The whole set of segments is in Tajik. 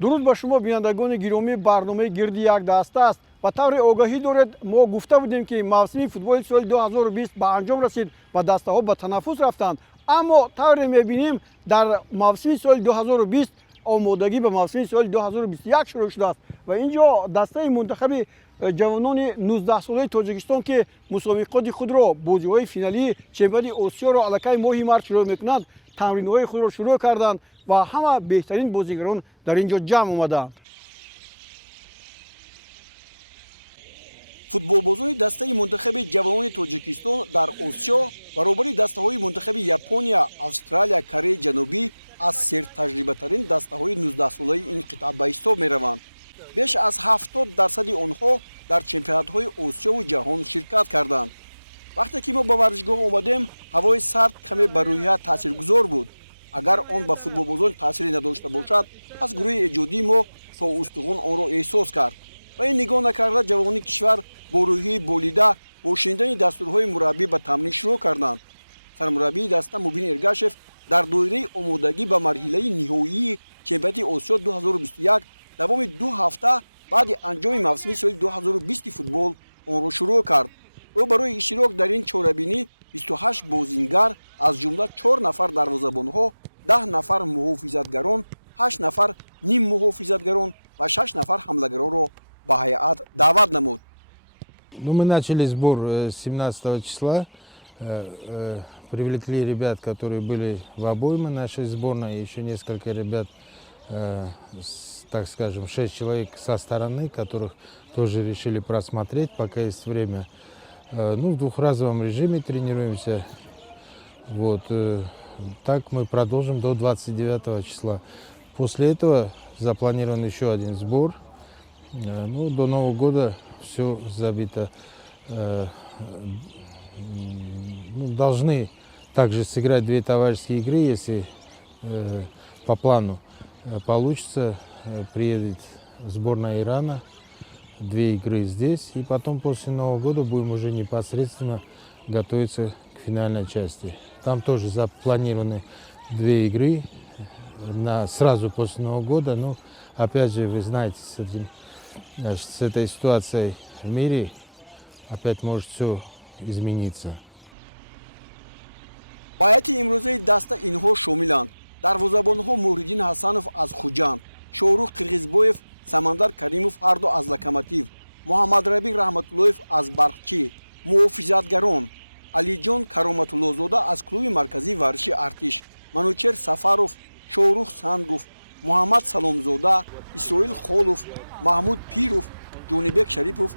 дуруд ба шумо бинандагони гиромӣ, барномаи гирди як даста аст. ба таври огаҳӣ доред, мо гуфта будем ки мавсими футболи соли 2020 ба анҷом расид ва дастаҳо ба танаффус рафтанд. Аммо тавре мебинем дар мавсими соли 2020 омодагӣ ба мавсими соли 2021 шурӯъ шудааст ва ин ҷо дастаи мунтахаби ҷавонони 19-солаи Тоҷикистон ки мусобиқоти худро, бозиҳои финалии чемпионати Осиёро аллакай моҳи март шурӯъ мекунанд, тамринҳои худро шурӯъ карданд ва ҳама беҳтарин бозигарон дар ин ҷо ҷамъ омаданд. футболбозони дастаи мунтахаби ҷавонони Тоҷикистон дар Осиё баробари дастаҳои мунтахаби Япония, Австралия, Кореяи Ҷанубӣ аз сертаҷрибатарин дастаҳои 19-солаи ин қитъа ба ҳисоб мераванд. беш аз 70% онҳо дар чемпионатҳои Осиёву ҷаҳон ширкат карданд. вақте ки мо ба варзишгоҳ омадем, ҳавои сард каме ба рӯҳия таъсиргузор буд. агар он ба футболбозон таъсире надошта бошад, пас гурӯҳи эҷодии мо то устуғон онро эҳсос кард. ба ин нигоҳ накарда ҷавонони кишвар бо рӯҳии болида бо шинидани дастурҳои мураббӣ ба тамрин шурӯъ карданд. сармураббии даста Мубин Эргашев дар доираи омодагӣ ба марҳилаи ниҳоии чемпионати Осиё 2021 давоми 2 ҳафта баъди анҷоми мавсими соли 2020 футбол онро шурӯъ кард. ӯ барои иштирок дар ин чорабинӣ 28 бозингар аз ҷумла 4 нафар дарвозабонҳо, 10 нафар муҳофизатгарон, 8 нафар ниммуҳофизатгарон ва 6 нафар ҳамлагаронро ба ҳайат даъват намуд. Ну, мы начали сбор 17 числа. Привлекли ребят, которые были в обойме нашей сборной, еще несколько ребят, так скажем, 6 человек со стороны, которых тоже решили просмотреть, пока есть время. Ну, в двухразовом режиме тренируемся. Вот. Так мы продолжим до 29 числа. После этого запланирован еще один сбор. Ну, до Нового года все забито. Ну, должны также сыграть 2 товарищеские игры, если по плану получится. Приедет сборная Ирана, 2 игры здесь, и потом после Нового года будем уже непосредственно готовиться к финальной части. Там тоже запланированы 2 игры сразу после Нового года. Но опять же, вы знаете, с этой ситуацией в мире опять может все измениться. ба ҳайати имрӯзаи даста инҳо шомиланд: дарвозабонҳо Муҳриддин Ҳасанов аз Хуҷанд, Шоҳрух Қирғизбоев, Самандар Каримов ҳарду аз Локомотив, Муҳаммадрабиқ Раҳматуллоев аз Барқчӣ, муҳофизатгарон Алиҷон Кароматуллозода аз клуби марказии варзиши Артиш, Манучер Сафаров, Шоҳрух Сангов, Муҳаммад Саломзода, Исроил Холов, Маҳмуд Пиров, Ҷонибек Шарипов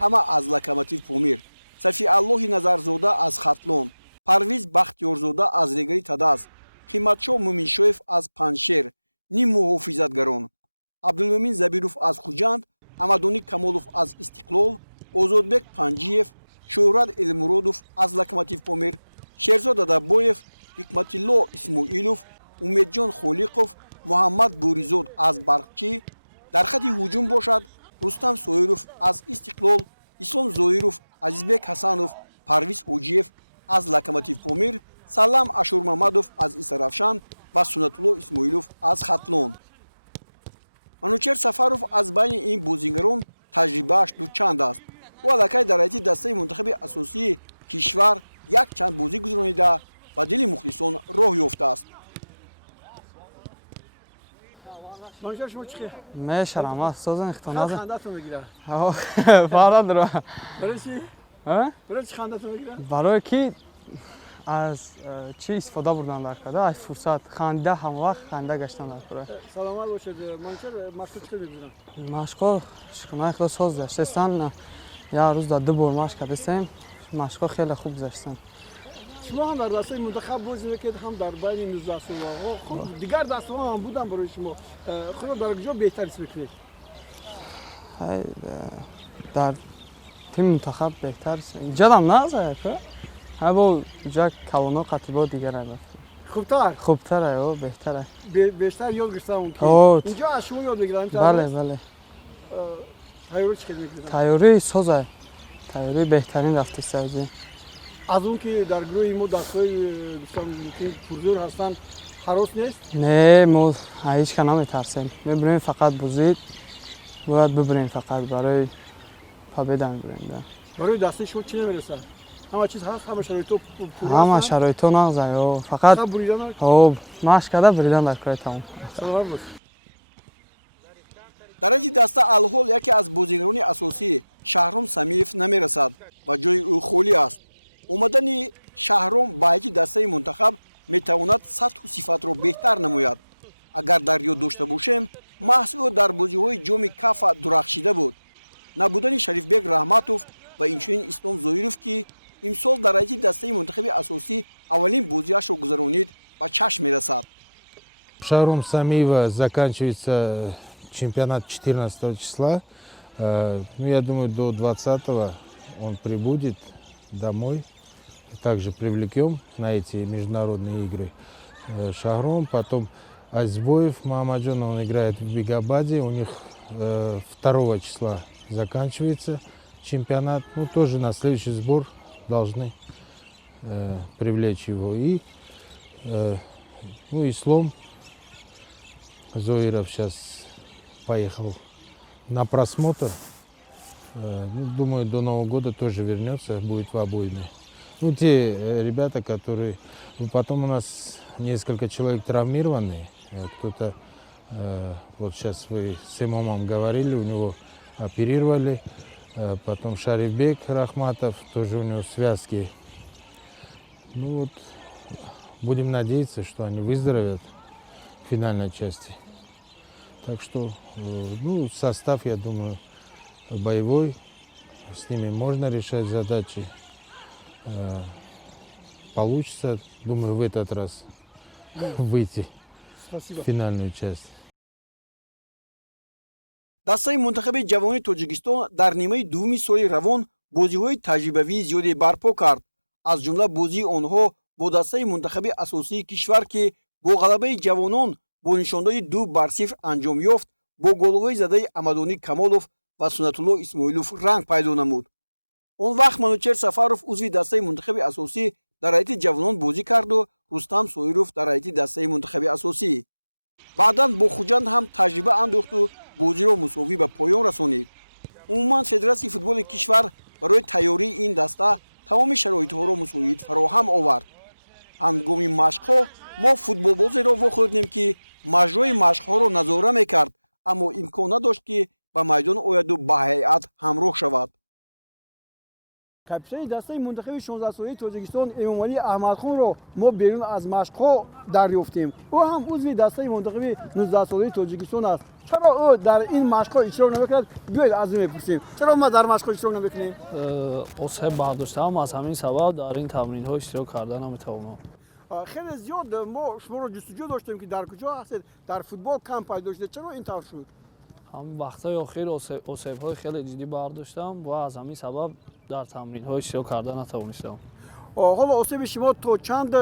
ҳама аз Локомотив Помир, Сафиаллоҳи Назарзода аз Хатлон, Парвиз Бахтиёрзода аз Регари Тадас, Қиматшоҳ Муминшоев аз Паншер, ниммуҳофизатгарон Абдулмумин Забиров аз Хуҷанд, Амадони Камолов аз Истиқлол, Озодбек Панҷиев, Шӯҳрат Элмуродов аз Локомотив Помир, Шерзод Дадабоев, Ҳикматилло Исмоилов, Умедҷон Холиқов, Муҳаммад Буризод аз Барқчӣ. дар хати ҳуҷум бошад Рустам Соиров аз Истиқлол, Ислом Зоиров, Азизбек Ҳасанов, Парвиз Ҳоҷиев аз Локомотив Помир, Салам Ашурмамадов аз Исарафшан ва Сунатулло Исмоилов аз Хатлон. Манучер Сафаров аз байни ин бозигарон таҷрибааш дучанд аст. ӯ аллакай дар ҳайати дастаи мунтахаби асосии кишвар якчанд бозӣ гузаронида ба дили мухлисон роҳ ёфтааст. Мешарам, созан ихтоназа. Хандатон мегирад. Фарад ро. Барои чӣ? Барои чӣ хандатон мегирад? Барои ки аз чӣ истифода бурдан дар када, аз фурсат ханда ҳама вақт ханда гаштан дар кора. Саломат бошед. Манчер машқ чӣ мегузаранд? Машқо шукрона худо соз даштестан. Я рӯз да 2 бор машқ кардем. Машқо хеле хуб гузаштан. шумо ҳам дар дастаи мунтахаб бозӣ мекардед, ҳам дар байни 19-солаҳо. Хуб, дигар дастаҳо ҳам буданд барои шумо. худро дар куҷо беҳтар ҳис мекунед? дар тими мунтахаб беҳтар. Ҷадам назая ка? Ҳабо ҷа калоно қатибо дигар аст. Хубтар? Хубтар ай, беҳтар ай. Бештар ёд гирифтам мумкин. Инҷо аз шумо ёд мегиранд? Бале, бале. тайёрӣ чӣ кардед мекунед? Тайёрӣ соз ай. Тайёрӣ беҳтарин рафтааст. аз он ки дар гурӯҳи мо дастҳои дӯстон пурзӯр ҳастанд, ҳарос нест? Не, мо ҳеҷ ка наметарсем. Мебурем фақат бозид. Бояд бибурем фақат барои победа мебурем. Да. барои дастаи шумо чӣ намерасад? ҳама чиз ҳаст, ҳама шароито пур Ҳама шароито нағза, ё. Фақат буридан машқ карда буридан дар кори тамом. саломат бош. дар ҳайти даста алҳол яке аз бозигарони асосӣ Шаҳром Самиев намерасад ва ҷои ӯ холӣ аст. омадани Шаҳром ба ҳайти дастаи мунтахаб метавонад сатҳу сифатро беҳтар намояд. агар дар ёд дошта бошем, маҳз ӯ дар бозиҳои ҷоми кафа дурахшида буд. набудани Шарифбек Раҳматов ва инчунин Ислом Зоиров, ки имсол дар ҳайти дастаи мунтахаби асосӣ аввалин бозиашро гузаронид, ба чашм мерасад. Шахром Самиева заканчивается чемпионат 14 числа. Ну, я думаю, до 20-го он прибудет домой. Также привлекем на эти международные игры Шахром. Потом Азбоев Мамаджон, он играет в Бигабаде. У них 2 числа заканчивается чемпионат. Ну, тоже на следующий сбор должны привлечь его. И ну, Ислом Зоиров сейчас поехал на просмотр. Ну, думаю, до Нового года тоже вернется, будет в обойме. Ну, те ребята, которые... Потом у нас несколько человек травмированные. Кто-то, вот сейчас вы с Имомом говорили, у него оперировали. Потом Шарифбек Рахматов, тоже у него связки. Ну вот, будем надеяться, что они выздоровеют в финальной части. Так что, ну, состав, я думаю, боевой. С ними можно решать задачи. Получится, думаю, в этот раз выйти в финальную часть. дастаи мунтахаби ҷавони Тоҷикистон дар нимаи дуввуми соли равон бозиҳои таҷрибавии зиёде барпо кард. аз ҷумла бозии онҳо бо дастаи мунтахаби асосии кишвар, ки бо ғалабаи ҷавонон бо нишондоди 2-0 анҷом ёфт, бо голҳои задаи Амадони Камолов ва Сунатулло Исмоилов ранг пайдо намуд. он вақт Манучер Сафаров узви дастаи мунтахаби асосӣ дар ҳайати ҷавонон бозӣ карду Рустам Соиров дар ҳайати дастаи мунтахаби асосӣ. баъдан бо Хуҷанд ҳам таҷриба андохту бозиро мусовӣ ба поён расонид. умуман Федератсияи футболи кишвар барои тайёрии ин даста тамоми шароитҳоро мусоид фароҳам овард. ҳангоми машқҳо мо футболбозеро вохӯрдем, ки маҷрои машқҳоро назора мекард, аммо имкон надошт, ки ба майдон ояду ба ҳайат ҳамроҳ шавад. капитани дастаи мунтахаби 16-солаи Тоҷикистон Эмомалӣ Аҳмадхонро мо берун аз машқҳо дарёфтем. ӯ ҳам узви дастаи мунтахаби 19-солаи Тоҷикистон аст. чаро ӯ дар ин машқҳо иштирок намекард? биёед аз ӯ мепурсем. чаро ма дар машқҳо иштирок намекунем? осеб бардоштаам, аз ҳамин сабаб дар ин тамринҳо иштирок карда наметавонам. хеле зиёд мо шуморо ҷустуҷӯ доштем, ки дар куҷо ҳастед, дар футбол кам пайдо шудед. чаро ин тавр шуд? ҳамин вақтҳои охир осебҳои хеле ҷиддӣ бардоштам ва аз ҳамин сабаб дар тамринҳо иштирок карда натавонистам. ҳоло осеби шумо то чанд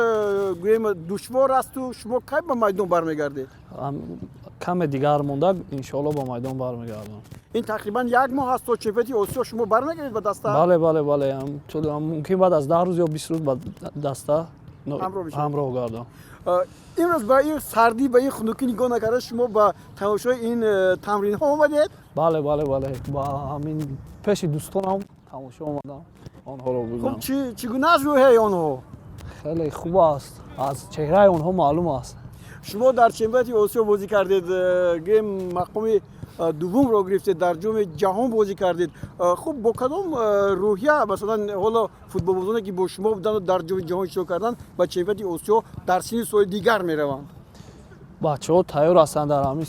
гӯем душвор асту шумо кай ба майдон бармегардед? каме дигар монда иншоалло ба майдон бармегардам. ин тақрибан 1 моҳ аст то чемпионати осиё шумо бармегардед ба даста? бале мумкин баъд аз 10 рӯз ё 20 рӯз ба даста ҳамроҳ гардам. имрӯз ба ин сардӣ, ба ин хунукӣ нигоҳ накарда шумо ба тамошои ин тамринҳо омадед? бале ба ҳамин пеши дӯстонам тамошо омадам, онҳоро бубинам. чӣ гуна аст рӯҳияи онҳо? хеле хуб аст, аз чеҳраи онҳо маълум аст. шумо дар чемпионати осиё бозӣ кардед, гем мақоми дуввумро гирифтед, дар ҷоми ҷаҳон бозӣ кардед. хуб бо кадом рӯҳия масалан ҳоло футболбозоне ки бо шумо будану дар ҷоми ҷаҳон иштирок кардан ба чемпионати осиё дар синни соли дигар мераванд? бачаҳо тайёр ҳастанд дар ҳамин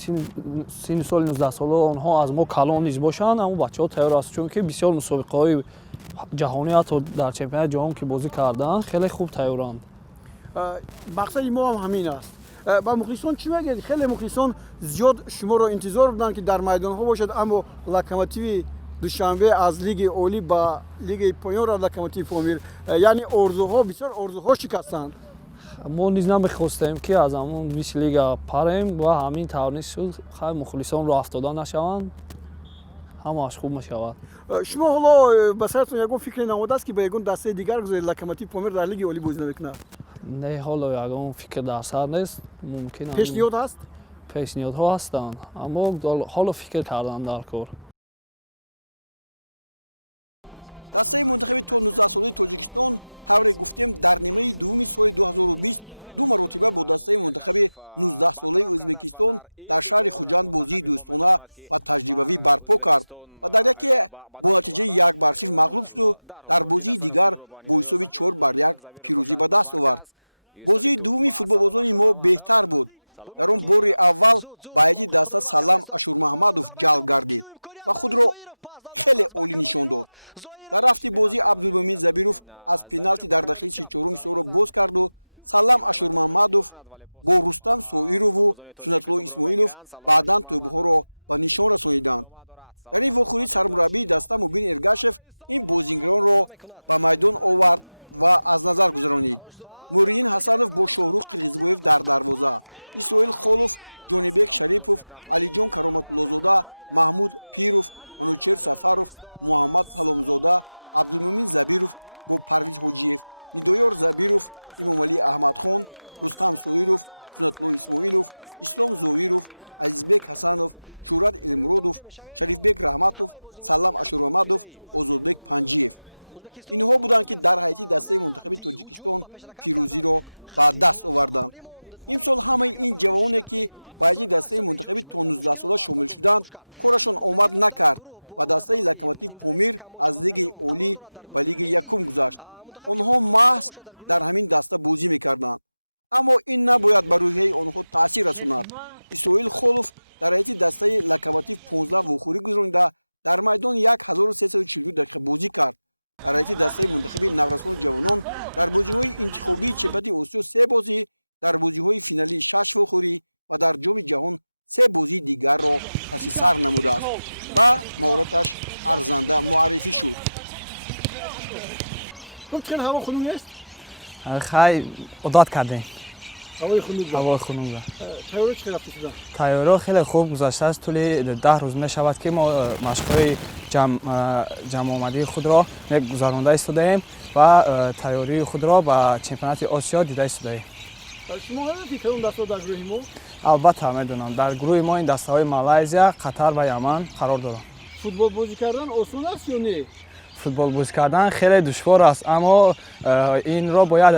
синни соли 19-сола онҳо аз мо калон низ бошанд, аммо бачаҳо тайёр ҳастанд, чунки бисёр мусобиқаҳои ҷаҳонӣ ҳатто дар чемпионати ҷаҳон ки бозӣ кардаанд хеле хуб тайёранд. мақсади мо ҳам ҳамин аст. ба мухлисон чӣ мегӯед? хеле мухлисон зиёд шуморо интизор буданд, ки дар майдонҳо бошад, аммо Локомотиви душанбе аз лиги олӣ ба лигаи поён рафт. Локомотиви Помир, яъне орзуҳо, бисёр орзуҳо шикастанд. мо низ намехостем ки аз ҳамон 20 лига парем ва ҳамин таврнис шуд, хай мухлисонро афтода нашаванд, ҳамааш хуб мешавад. шумо ҳоло ба саратон ягон фикре намудааст, ки ба ягон дастаи дигар гузаред? Локомотиви Помир дар лиги олӣ бозӣ намекунад? не ҳоло ягон фикр дар сар нест. Мумкин аст пешниҳод ҳаст? пешниҳодҳо ҳастанд, аммо ҳоло фикр кардан дар кор. дастаи мунтахаби то 19 солаи тоҷикистон тавре гуфтем дар нимаи дуввуми соли 2020 ду маротиба бо дастаи мунтахаби 19 солаи ӯзбекистон дар шаҳри хуҷанд бозии дӯстона ва таҷрибавӣ барпо кард ва дар яке бо натиҷаи 1-0 мағлуб шуду дар бозии дигар бо ҳисоби 4-1 пирӯзӣ ба даст овард. бозии дуввуми футболбозони мо беҳтар буд. дар он бори аввал ба ҳайати даста Салам Ашурмаҳмадов ҷалб гардид ва худро хеле олӣ нишон дод. дар рафти бозӣ Абдулмумин Забиров аз пеналти дар дақиқаи 34 ҳисобро боз карду Салам Ашурмаҳмадов бо Рустам Соирову Суннатулло Исмоилов баъдан тӯбҳоро ба нишон расониданд. дар ин вохӯрӣ сармураббии даста Мубин Эргашев ин бозигаронро ба майдон овард ва аз назар гузаронид. Муриддин Ҳасанов бо Шоҳрух Қирғизбоев дар дарвоза, Исроил Холов, Ҷонибек Шарипов, Алиҷон Кароматуллозода, Маҳмуд Пиров, Манучер Сафаров, Муҳаммад Саломзода, Абдулмумин Забиров бо Парвиз Ҳоҷиев, Нидоёр Забиров, Имомалӣ Аҳмадхон, Рустам Соиров, Суннатулло Исмоилов, Ислом Зоиров, Азизбек Ҳасанов, Шӯрат Элмуродов, Шарифбек Раҳматов, Салам Ашурмамадов, Озодбек Панҷиев. инҳо буданд ки дар ҳайати дастаи мунтахаби тоҷикистон пирӯзиро ба даст оварданд. имсол ҳамаи ин ҷавоне ки ба ҳайати дастаи мунтахаби то 19 сола шомил шуданд корашон омад накард ва дастаи Локомотив Помир аз лигаи олӣ ба лигаи якум гузашт. онҳо маҳз дар ҳамин даста бозӣ мекарданд, аммо ин набояд ба рӯҳияи онҳо таъсир расонад. Исроил Холов дар ҳайати дастаи Локомотив 15 вохӯрӣ гузаронида дар майдон 1342 дақиқа бозӣ кард. дар ҳайати дастаи мунтахаби наврасони ҷавонон дар бозиҳои интихобии чемпионати Осиё 3 бозӣ, дар бозиҳои финалӣ 6 вохӯрӣ ва дар ҷоми ҷаҳон 3 бозии дигарро паси сар намудааст ва маҳораташ арзанда муаррифӣ шуд. Хеле ҳаво хунук нест? хай одат кардем. ҳавои хунук ба. ҳавои хунук ба. тайёрӣ чӣ рафта шуда? тайёрӣ хеле хуб гузаштааст. тӯли 10 рӯз мешавад ки мо машқҳои ҷамъомадии худро гузаронда истодаем ва тайёрии худро ба чемпионати Осиё дида истодаем. шумо ҳадафи кадом даста дар гурӯҳи мо? албатта медонам, дар гурӯҳи мо ин дастаҳои Малайзия, Қатар ва Яман қарор доранд. футбол бозӣ кардан осон аст ё не? футбол бозӣ кардан хеле душвор аст, аммо инро бояд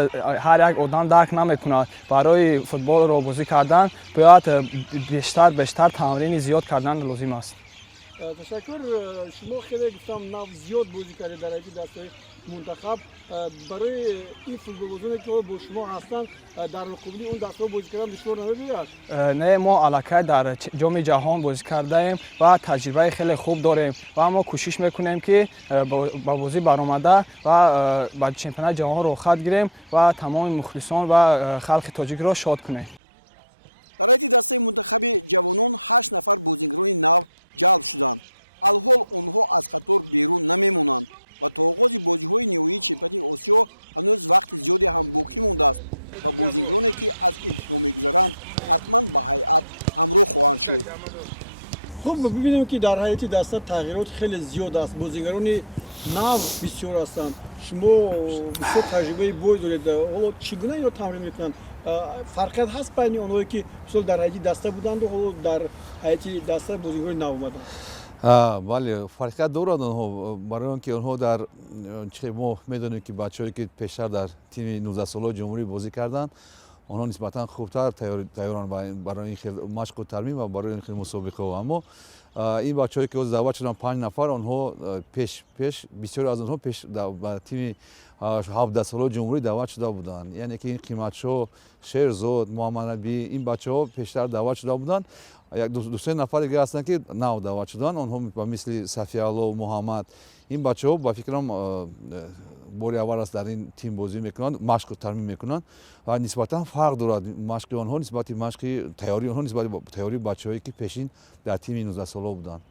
ҳар як одам дарк намекунад. барои футболро бозӣ кардан бояд бештар тамрини зиёд кардан лозим аст. ташаккур. шумо хеле гуфтам нав зиёд бозӣ кардед дар ҳайати дастаи мунтахаб. барои ин футболбозоне ки бо шумо ҳастанд дар муқобили он дастаҳо бозӣ кардан душвор намебиёяд? не, мо аллакай дар ҷоми ҷаҳон бозӣ кардаем ва таҷрибаи хеле хуб дорем ва мо кӯшиш мекунем ки ба бозӣ баромада ва ба чемпионати ҷаҳон рохат гирем ва тамоми мухлисон ва халқи тоҷикро шод кунем. дар ҳайати дастаи мунтахаби ҷавонон 8 нафар бозигарони нав ҷалб шуданд. алҳол онҳо аз қатор берун намемонанд ва то оғози бозиҳои ниҳоии чемпионати Осиё ҳанӯз вақти зиёде ҳам боқӣ мондааст ва бозигароне ки аз имтиҳон мегузаранд ҳатман ба ҳайат ҳамроҳ хоҳанд шуд. хуб, бибинем ки дар ҳайати даста тағйирот хеле зиёд аст. бозигарони нав бисёр ҳастанд. шумо бисёр таҷрибаи бой доред. ҳоло чӣ гуна инро тамрин мекунанд? фарқият ҳаст байни онҳое ки мисол дар ҳайати даста буданду ҳоло дар ҳайати даста бозигарони нав омаданд? бале, фарқият дорад онҳо, барои он ки онҳо дар мо медонем ки бачаҳое ки пештар дар тими 19-солаи ҷумҳурӣ бозӣ карданд, онҳо нисбатан хубтар тайёранд барои ин хел машқу тармим ва барои ин хел мусобиқаҳо. аммо ин бачаҳое ки ҳозир даъват шуданд 5 нафар, онҳо пеш бисёре аз онҳо пеш ба тими 17-солаи ҷумҳурӣ даъват шуда буданд. яъне ки ин қиматшо, Шерзод, Муҳаммаднабӣ, ин бачаҳо пештар даъват шуда буданд. ду-се нафар дига ҳастанд ки нав даъват шуданд. онҳо ба мисли Сафиялло, Муҳаммад, ин бачаҳо ба фикрам бори аввал аст дар ин тим бозӣ мекунанд, машқу тармим мекунанд ва нисбатан фарқ дорад машқи онҳо нисбати машқи тайёрии онҳо нисбати тайёрии бачаҳое ки пешин дар тими 19-сола буданд.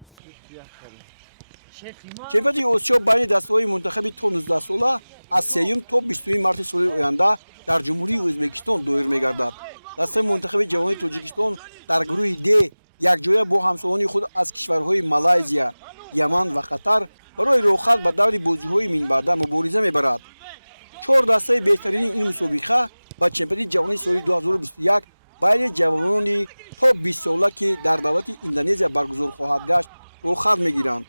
чемпионати Осиё байни дастаҳои мунтахаби то 19 сола аз 3 то 20 марти соли оянда дар ҷумҳурии Ӯзбекистон доир мегардад. дастаи мунтахаби ҷавони Тоҷикистон дар гурӯҳи Д якҷоя бо ҳамсолони худ аз кишварҳои Малайзия, Яман ва Қатар барои рохат ба даври бозиҳои минбаъда мубориза мебарад. 4 дастаи беҳтарини ин мусобиқа ба чемпионати ҷаҳонии соли 2021 байни ҷавонони то 20 сола ки дар давлати Индонезия баргузор хоҳад гашт рӯйхат мегиранд.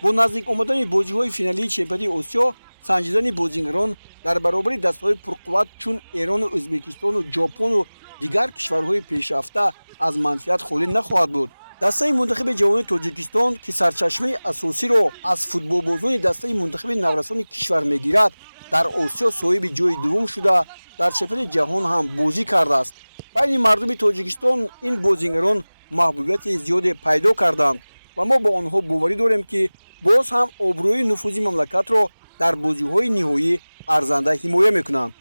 бо наздик омадани бозиҳои финалии чемпионати Осиё санҷидани бозигарон дар баробари дастаҳои пурқувват чун Эрону Ӯзбекистону Ҷопону дигар кишварҳои пешрафта аз манфиат холӣ нахоҳад буд. дастаи мунтахаби ҷавони Тоҷикистон ки сарчашмаи асосиро аз футболбозони дастаи мунтахаби наврасони кишвар мегирад, дар Осиё соҳиби ҷойи дуввум шуда дар чемпионати ҷаҳон ҳам бозӣ кардааст. байни мардуми Тоҷикистон ин бозигарон маҳбубияти зиёде пайдо карданд ва мо ба онҳо боварӣ дорем ки боз ҳам обрӯи нуфузи мамлакатро дар бозиҳои ниҳоӣ арзанда ҳимоя мекунанд.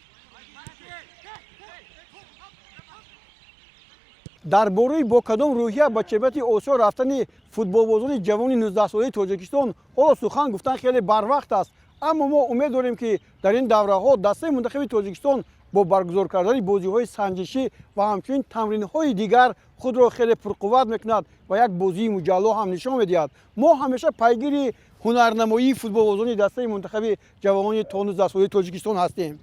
дар бораи бо кадом рӯҳия ба чемпионати Осиё рафтани футболбозони ҷавони 19-солаи Тоҷикистон ҳоло сухан гуфтан хеле барвақт аст, аммо мо умед дорем ки дар ин давраҳо дастаи мунтахаби Тоҷикистон бо баргузор кардани бозиҳои санҷишӣ ва ҳамчунин тамринҳои дигар худро хеле пурқувват мекунад ва як бозии муҷалло ҳам нишон медиҳад. мо ҳамеша пайгири ҳунарнамоии футболбозони дастаи мунтахаби ҷавонони то 19-солаи Тоҷикистон ҳастем.